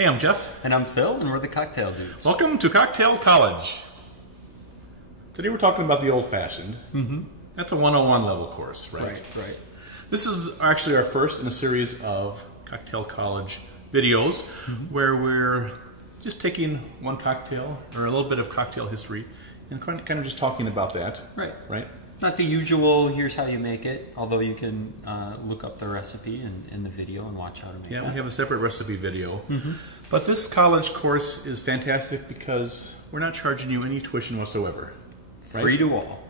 Hey, I'm Jeff. And I'm Phil, and we're the Cocktail Dudes. Welcome to Cocktail College. Today we're talking about the old-fashioned. That's a 101 level course, right? Right. This is actually our first in a series of Cocktail College videos where we're just taking one cocktail or a little bit of cocktail history and kind of just talking about that. Right. Not the usual, here's how you make it, although you can look up the recipe in the video and watch how to make it. Yeah, we have a separate recipe video. But this college course is fantastic because we're not charging you any tuition whatsoever. Right? Free to all.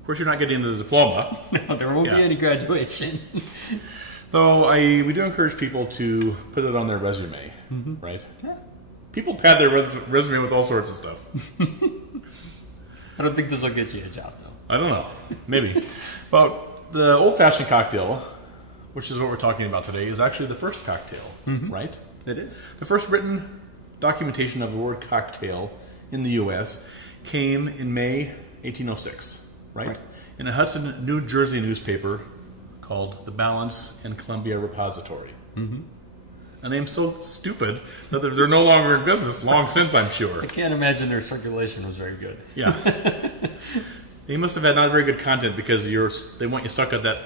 Of course, you're not getting the diploma. No, there won't be any graduation. Though we do encourage people to put it on their resume, right? Yeah. People pad their resume with all sorts of stuff. I don't think this will get you a job, though. I don't know. Maybe. But the old-fashioned cocktail, which is what we're talking about today, is actually the first cocktail, right? It is. The first written documentation of the word cocktail in the U.S. came in May 1806, right? In a Hudson, New Jersey newspaper called The Balance and Columbia Repository. A name so stupid that they're no longer in business, long since, I'm sure. I can't imagine their circulation was very good. Yeah. They must have had not very good content because they want you stuck at that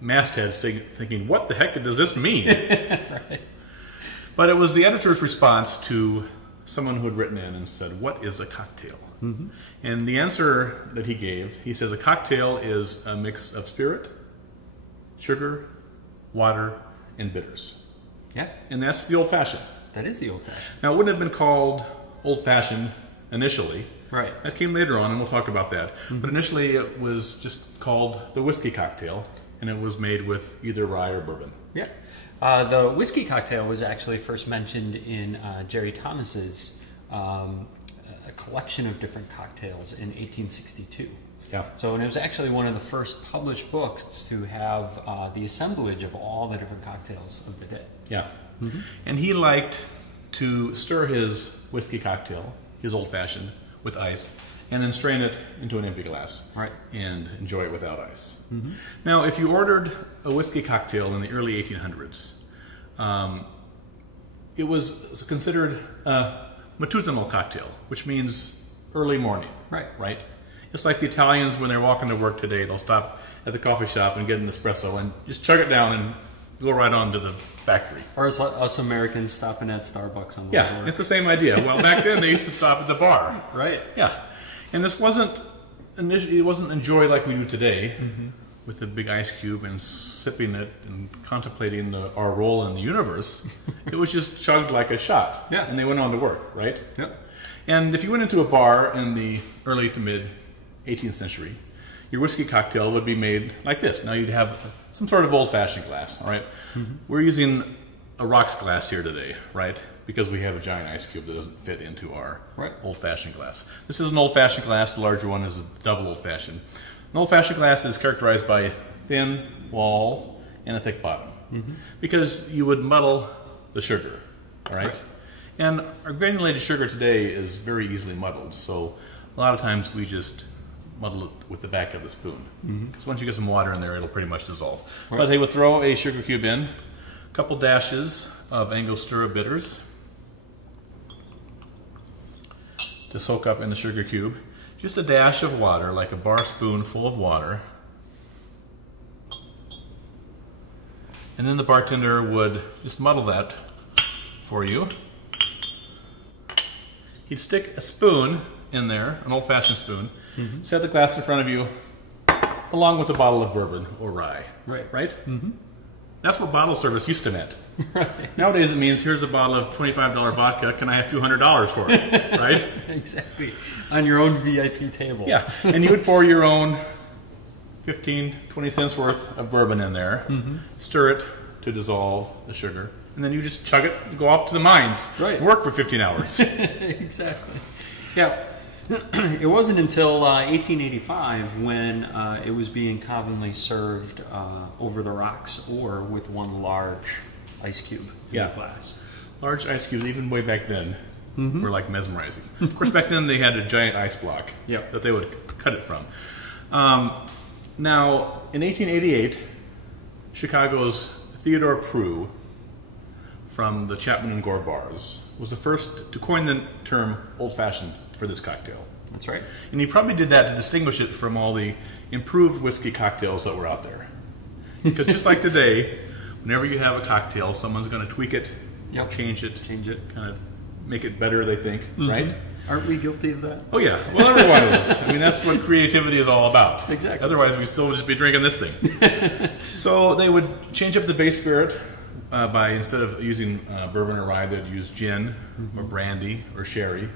masthead thinking, what the heck does this mean? Right. But it was the editor's response to someone who had written in and said, what is a cocktail? And the answer that he gave, he says, a cocktail is a mix of spirit, sugar, water, and bitters. Yeah. And that's the old-fashioned. That is the old-fashioned. Now, it wouldn't have been called old-fashioned initially. Right. That came later on, and we'll talk about that. But initially, it was just called the whiskey cocktail, and it was made with either rye or bourbon. Yeah. The whiskey cocktail was actually first mentioned in Jerry Thomas's a collection of different cocktails in 1862. Yeah. So, and it was actually one of the first published books to have the assemblage of all the different cocktails of the day. Yeah. And he liked to stir his whiskey cocktail, his old-fashioned, with ice, and then strain it into an empty glass. Right. And enjoy it without ice. Now, if you ordered a whiskey cocktail in the early 1800s, it was considered a matutinal cocktail, which means early morning. Right? It's like the Italians, when they're walking to work today, they'll stop at the coffee shop and get an espresso and just chug it down and go right on to the factory. Or as us Americans stopping at Starbucks on the way to work. It's the same idea. Well, back then they used to stop at the bar. Right. Yeah. And this wasn't initially, it wasn't enjoyed like we do today, with a big ice cube and sipping it and contemplating our role in the universe. It was just chugged like a shot. Yeah. And they went on to work, right? Yep. And if you went into a bar in the early to mid 18th century, your whiskey cocktail would be made like this. Now you'd have some sort of old-fashioned glass, all right? We're using a rocks glass here today, right? Because we have a giant ice cube that doesn't fit into our old-fashioned glass. This is an old-fashioned glass. The larger one is a double old-fashioned. An old-fashioned glass is characterized by a thin wall and a thick bottom because you would muddle the sugar, all right? And our granulated sugar today is very easily muddled, so a lot of times we just muddle it with the back of the spoon. Because once you get some water in there, it'll pretty much dissolve. But they would throw a sugar cube in, a couple dashes of Angostura bitters to soak up in the sugar cube, just a dash of water, like a bar spoon full of water, and then the bartender would just muddle that for you. He'd stick a spoon in there, an old-fashioned spoon, set the glass in front of you, along with a bottle of bourbon or rye. Right? That's what bottle service used to mean. Nowadays it means, here's a bottle of $25 vodka, can I have $200 for it? Right? Exactly. On your own VIP table. Yeah. And you would pour your own 15, 20 cents worth of bourbon in there, stir it to dissolve the sugar, and then you just chug it and go off to the mines. And work for 15 hours. Exactly. Yeah. It wasn't until 1885 when it was being commonly served over the rocks or with one large ice cube in a glass. Large ice cubes, even way back then, were like mesmerizing. Of course, back then they had a giant ice block that they would cut it from. Now, in 1888, Chicago's Theodore Prue from the Chapman and Gore bars, was the first to coin the term old-fashioned for this cocktail. That's right. And he probably did that to distinguish it from all the improved whiskey cocktails that were out there. Because just like today, whenever you have a cocktail, someone's going to tweak it, Yep. change it, Change it. kind of make it better, they think, right? Aren't we guilty of that? Oh yeah, well everyone is. I mean, that's what creativity is all about. Exactly. Otherwise, we still would just be drinking this thing. So they would change up the base spirit by, instead of using bourbon or rye, they'd use gin or brandy or sherry.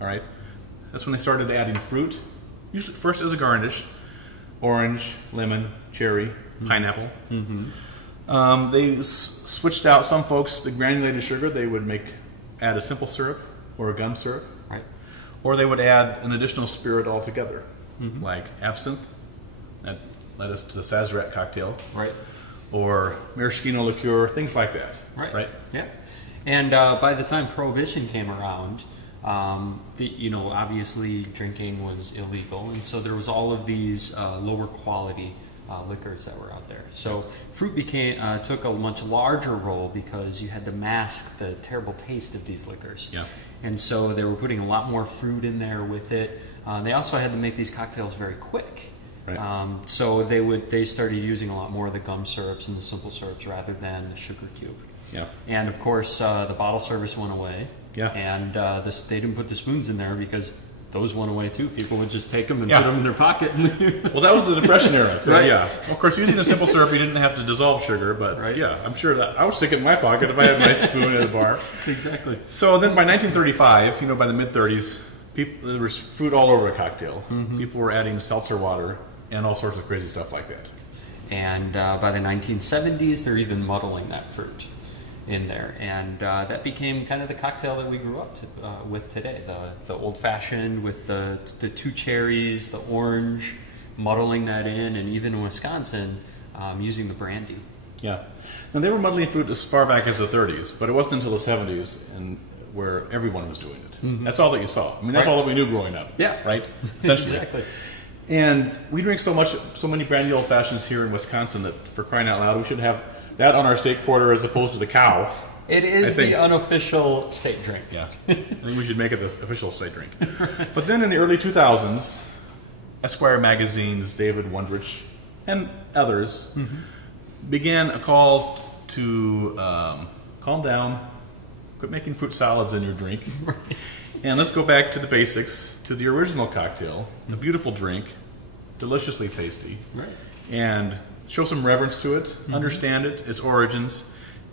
All right. That's when they started adding fruit, usually first as a garnish: orange, lemon, cherry, pineapple. They switched out, some folks, the granulated sugar. They would add a simple syrup or a gum syrup. Right. Or they would add an additional spirit altogether, like absinthe. That led us to the Sazerac cocktail. Right. Or maraschino liqueur, things like that. Right. Yeah. And by the time Prohibition came around, obviously drinking was illegal, and so there was all of these lower quality liquors that were out there. So fruit took a much larger role because you had to mask the terrible taste of these liquors. Yeah. And so they were putting a lot more fruit in there with it. They also had to make these cocktails very quick. Right. So they started using a lot more of the gum syrups and the simple syrups rather than the sugar cube. Yeah. And of course, the bottle service went away. Yeah. And they didn't put the spoons in there because those went away too. People would just take them and Yeah. put them in their pocket. Well, that was the Depression era. So Right. yeah, of course, using a simple syrup, you didn't have to dissolve sugar, but Right. yeah, I'm sure that I would stick it in my pocket if I had my spoon at a bar. Exactly. So then by 1935, by the mid-30s, there was fruit all over a cocktail. People were adding seltzer water and all sorts of crazy stuff like that. And by the 1970s, they're even muddling that fruit in there, and that became kind of the cocktail that we grew up with today. The old-fashioned with the two cherries, the orange, muddling that in, and even in Wisconsin, using the brandy. Yeah. Now, they were muddling fruit as far back as the 30s, but it wasn't until the 70s where everyone was doing it. That's all that you saw. I mean, that's Right. all that we knew growing up. Yeah. Right? Essentially. Exactly. And we drink so many brandy old fashions here in Wisconsin that, for crying out loud, we should have that on our state quarter as opposed to the cow. It is the unofficial state drink. Yeah. I think we should make it the official state drink. But then in the early 2000s, Esquire magazine's David Wondrich and others began a call to calm down, quit making fruit salads in your drink, and let's go back to the basics, to the original cocktail, the beautiful drink, deliciously tasty, Right. and show some reverence to it, understand it, its origins,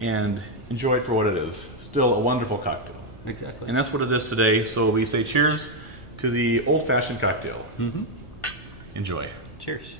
and enjoy it for what it is. Still a wonderful cocktail. Exactly. And that's what it is today. So we say cheers to the old-fashioned cocktail. Enjoy. Cheers.